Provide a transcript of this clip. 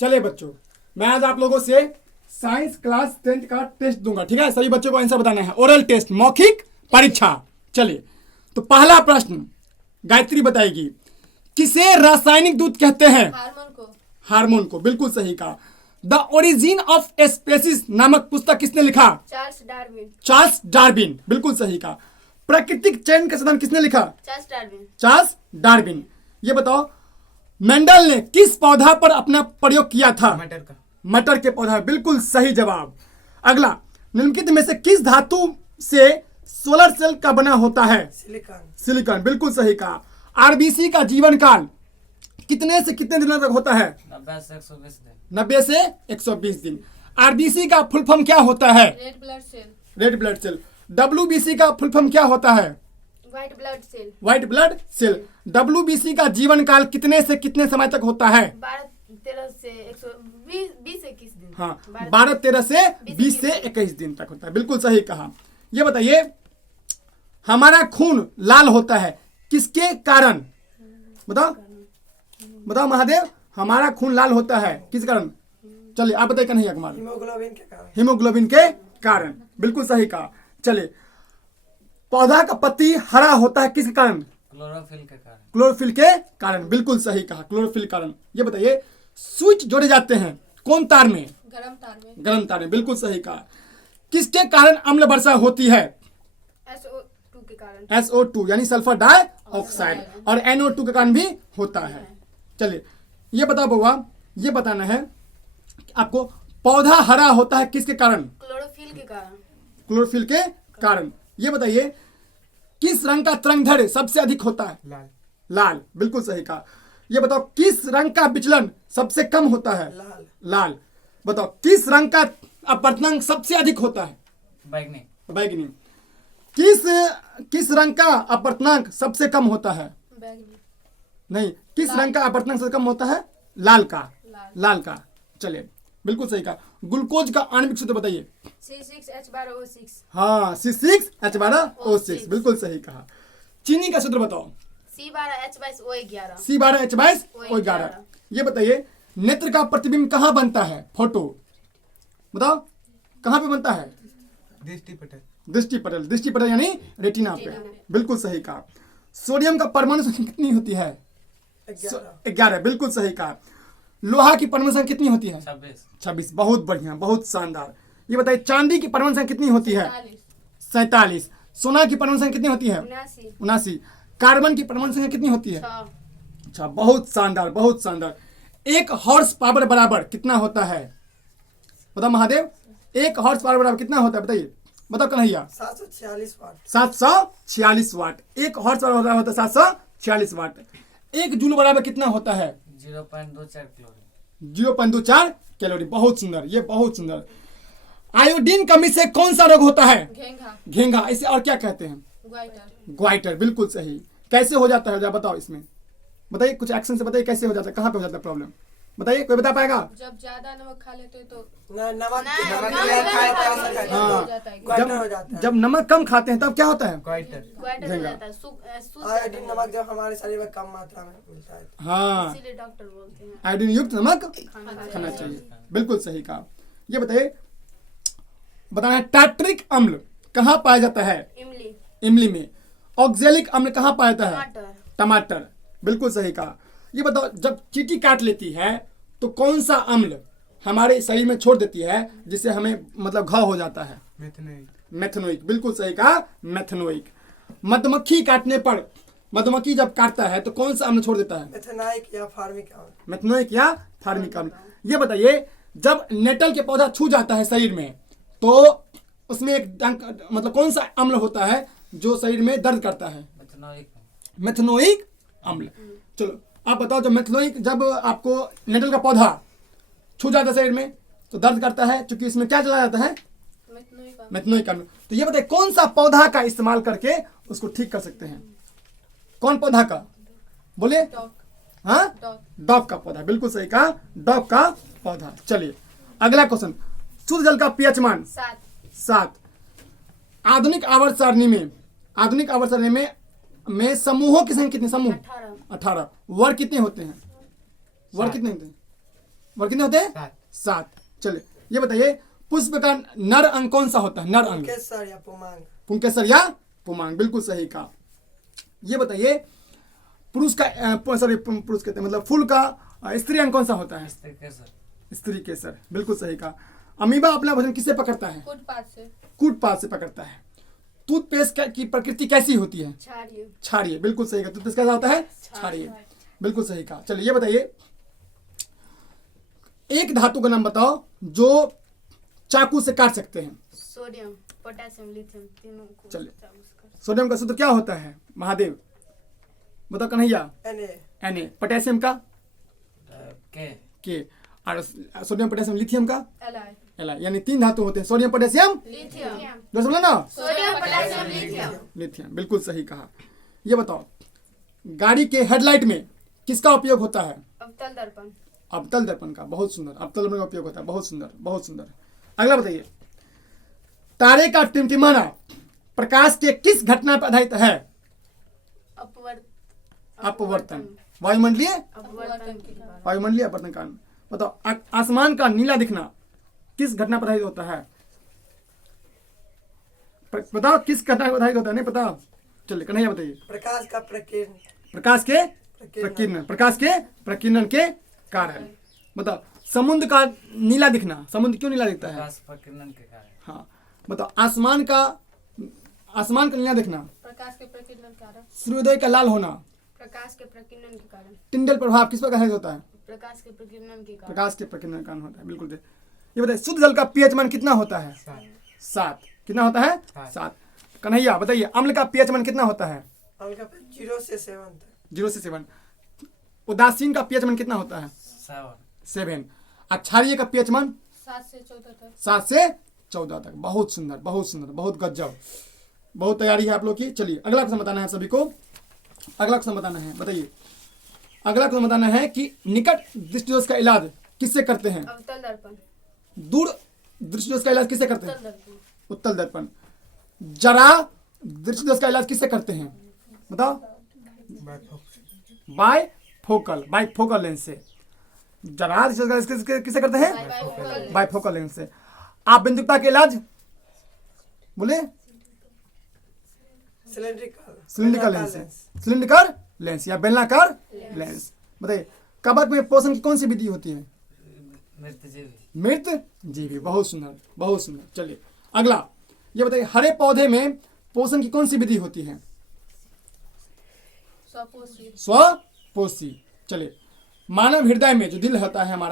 चलिए बच्चों, मैं आज आप लोगों से साइंस क्लास 10th का टेस्ट दूंगा, ठीक है। सभी बच्चों को आंसर बताना है, ओरल टेस्ट, मौखिक परीक्षा। चलिए, तो पहला प्रश्न गायत्री बताएगी, किसे रासायनिक दूत कहते हैं? हार्मोन को बिल्कुल सही कहा। द ओरिजिन ऑफ स्पेसीज नामक पुस्तक किसने लिखा? चार्ल्स डार्विन बिल्कुल सही कहा। प्राकृतिक चयन का सिद्धांत किसने लिखा? Charles Darwin. ये बताओ, मेंडल ने किस पौधा पर अपना प्रयोग किया था? मटर के पौधा, बिल्कुल सही जवाब। अगला, निम्नलिखित में से किस धातु से सोलर सेल का बना होता है? सिलिकॉन बिल्कुल सही कहा। आरबीसी का जीवन काल कितने से कितने दिनों तक होता है? 90 से 120 दिन। आरबीसी का फुल फॉर्म क्या होता है? Red blood cell. डब्ल्यूबीसी का फुल फॉर्म क्या होता है? White blood cell. डब्ल्यूबीसी का जीवन काल कितने से कितने समय तक होता है? 12-13 से 120-21 दिन। हाँ, 12-13 से 20 से 21 दिन तक होता है, बिल्कुल सही कहा। ये बताइए, हमारा खून लाल होता है किसके कारण? बताओ बताओ महादेव, हमारा खून लाल होता है किस कारण? चलिए आप बताइए कन्हैया कुमार। हीमोग्लोबिन के कारण बिल्कुल सही कहा। चलिए, पौधा का पत्ती हरा होता है किस कारण? क्लोरोफिल के कारण बिल्कुल सही कहा, क्लोरोफिल कारण। ये बताइए, स्विच जोड़े जाते हैं कौन तार में? गरम तार में बिल्कुल सही कहा। किसके कारण अम्ल वर्षा होती है? SO2 के कारण। SO2 यानी सल्फर डाइऑक्साइड, और NO2 के कारण भी होता है। चलिए, ये बताओ बउआ, ये बताना है कि आपको पौधा हरा होता है किसके कारण? क्लोरोफिल के कारण। ये बताइए, किस रंग का तरंगदैर्घ्य सबसे अधिक होता है? लाल बिल्कुल सही कहा। ये बताओ, किस रंग का विचलन सबसे कम होता है? लाल। बताओ, किस रंग का अपवर्तनांक सबसे अधिक होता है? बैगनी। किस रंग का अपवर्तनांक सबसे कम होता है? नहीं, किस रंग का अपवर्तनांक सबसे कम होता है? लाल का। चलिए, बिल्कुल सही कहा। ग्लूकोज का आणविक सूत्र बताइए। C6H12O6। हाँ, C6H12O6 बिल्कुल सही कहा। चीनी का सूत्र बताओ। C12H22O11। C12H22O11। ये बताइए, नेत्र का प्रतिबिंब कहाँ बनता है? फोटो बताओ, कहाँ पे बनता है? दृष्टि पटल यानी रेटिना पे, बिल्कुल सही कहा। सोडियम का परमाणु संख्या कितनी होती है? 11 बिल्कुल सही कहा। लोहा की परमाणु संख्या कितनी होती है? 26 बहुत बढ़िया, बहुत शानदार। ये बताइए, चांदी की परमाणु संख्या कितनी होती है? 47। सोना की परमाणु संख्या कितनी होती है? 79। कार्बन की परमाणु संख्या कितनी होती है? 6। बहुत शानदार, बहुत शानदार। 1 हॉर्स पावर बराबर कितना होता है? बताओ महादेव, 1 हॉर्स पावर बराबर कितना होता है? बताइए, बताओ कन्हैया। 746 वाट। 746 वाट। 1 हॉर्स पावर बराबर होता है 746 वाट। 1 जूल बराबर कितना होता है? 0.24 कैलोरी। बहुत सुंदर, ये बहुत सुंदर। आयोडीन कमी से कौन सा रोग होता है? घेंघा। इसे और क्या कहते हैं? ग्वाइटर बिल्कुल सही। कैसे हो जाता है, बताओ इसमें, बताइए कुछ एक्शन से बताइए कैसे हो जाता है, कहाँ पे हो जाता है प्रॉब्लम? बताइए, कोई बता पाएगा? जब ज्यादा नमक खा लेते तो जब नमक कम खाते हैं तब क्या होता है? नमक जब हमारे शरीर में कम मात्रा में मिलता है, हाँ, इसीलिए डॉक्टर बोलते हैं आयोडीन युक्त नमक खाना चाहिए, बिल्कुल सही कहा। ये बताइए, बताना है, टार्टरिक अम्ल कहाँ पाया जाता है? इमली में। ऑक्जेलिक अम्ल कहाँ पाया जाता है? टमाटर, बिल्कुल सही कहा। ये बताओ, जब चींटी काट लेती है तो कौन सा अम्ल हमारे शरीर में छोड़ देती है जिससे हमें मतलब घाव हो जाता है? मेथनोइक, बिल्कुल सही कहा, मेथनोइक। मधुमक्खी काटने पर, मधुमक्खी जब काटता है तो कौन सा अम्ल छोड़ देता है? मेथनोइक या फार्मिक अम्ल। ये बताइए, जब नेटल के पौधा छू जाता है शरीर में तो उसमें एक मतलब कौन सा अम्ल होता है जो शरीर में दर्द करता है? मेथनोइक अम्ल। चलो आप बताओ, जब आपको नेटल का पौधा छू जाता है शरीर में तो दर्द करता है, क्योंकि इसमें क्या चला जाता है? मेथनोइक अम्ल। तो ये बताइए, कौन सा पौधा का इस्तेमाल करके उसको ठीक कर सकते हैं? कौन पौधा का? बोलिए। हाँ, डॉग का पौधा, बिल्कुल सही कहा, डॉग का पौधा। चलिए, अगला क्वेश्चन। शुद्ध जल का पीएच मान 7। आधुनिक आवर्त सारणी में समूहों की संख्या कितनी? समूह 18। वर्ग कितने होते हैं? वर्ग कितने होते हैं? वर्ग कितने होते हैं? 7। चलिए ये बताइए पुष्प का नर अंग कौन सा होता है? नर अंग केसर या पुमांग। पुंकेसर या पुमांग, बिल्कुल सही कहा। ये बताइए पुरुष का सॉरी पुरुष कहते हैं मतलब फूल का स्त्री अंग कौन सा होता है? स्त्री केसर, बिल्कुल सही कहा। अमीबा अपना भोजन किससे पकड़ता है? कूटपात से पकड़ता है। टूथपेस्ट की प्रकृति कैसी होती है? क्षारीय, बिल्कुल सही कहा। टूथपेस्ट कैसा होता है? क्षारीय, बिल्कुल सही कहा। चलिए ये बताइए एक धातु का नाम बताओ जो चाकू से काट सकते हैं। सोडियम, पोटेशियम, लिथियम तीनों को। चलिए सोडियम का सूत्र क्या होता है महादेव? बताओ कन्हैया। Na। पोटेशियम का के और सोडियम पोटेशियम लिथियम का Li, यानी 3 धातु होते हैं सोडियम पोटेशियम लिथियम, जो बोला ना सोडियम, पोटेशियम, लिथियम। लिथियम, बिल्कुल सही कहा। ये बताओ गाड़ी के हेडलाइट में किसका उपयोग होता है? अवतल दर्पण। अवतल दर्पण का, बहुत सुंदर। अवतल दर्पण का उपयोग होता है, बहुत सुंदर, बहुत सुंदर। अगला बताइए तारे का टिमटिमाना प्रकाश के किस घटना पर आधारित है? अपवर्तन, वायुमंडलीय अपवर्तन के कारण। वायुमंडलीय अपवर्तन कारण। बताओ आसमान का नीला दिखना किस घटना पर आधारित होता है? बताओ किस घटना पर आधारित होता है? नहीं पता? चलिए कन्हैया बताइए। प्रकाश का प्रकीर्ण। प्रकाश के प्रकीर्णन, प्रकाश के प्रकीर्णन के कारण। बताओ समुद्र का नीला दिखना, समुद्र क्यों नीला दिखता है? प्रकीर्णन के कारण। हाँ बताओ आसमान का नीला दिखना, प्रकाश के प्रकीर्णन के कारण। सूर्योदय का लाल होना, प्रकाश के प्रकीर्णन के कारण। टिंडल प्रभाव किस पर आधारित होता है? प्रकाश के प्रकीर्णन के कारण। प्रकाश के प्रकीर्णन के कारण होता है, बिल्कुल। ये बताइए शुद्ध जल का पीएच मान कितना होता है? 7। कितना होता है? 7। कन्हैया बताइए अम्ल का पीएच मान कितना होता है? 0 से 7 तक। 0 से 7। उदासीन का पीएच मान कितना होता है? 7। क्षारीय का पीएच मान 7 से 14 तक। 7 से 14 तक। बहुत सुंदर, बहुत सुंदर, बहुत गजब, बहुत तैयारी है आप लोग की। चलिए अगला क्वेश्चन बताना है सभी को। अगला क्वेश्चन बताना है, बताइए अगला क्वेश्चन बताना है कि निकट दृष्टिदोष का इलाज किससे करते हैं? अवतल दर्पण। दूर दृष्टिदोष का इलाज किससे करते हैं? उत्तल दर्पण। उत्तल दर्पण। जरा दृष्टिदोष का इलाज किससे करते हैं? बताओ। बाइफोकल लेंस से। जरा दृष्टिदोष का इलाज किससे करते हैं? बाइफोकल लेंस से। आप बिंदुकता के इलाज बोले? सिलिंड्रिकल लेंस से। सिलिंड्रिकल लेंस या बेलनाकार लेंस। बताइए कवक में पोषण की कौन सी विधि होती है? मृत जीवी, बहुत सुंदर, बहुत सुंदर। चलिए अगला ये बताइए हरे पौधे में पोषण की कौन सी विधि होती है? स्वपोषी। स्वपोषी। चलिए मानव हृदय में जो दिल होता है हमारा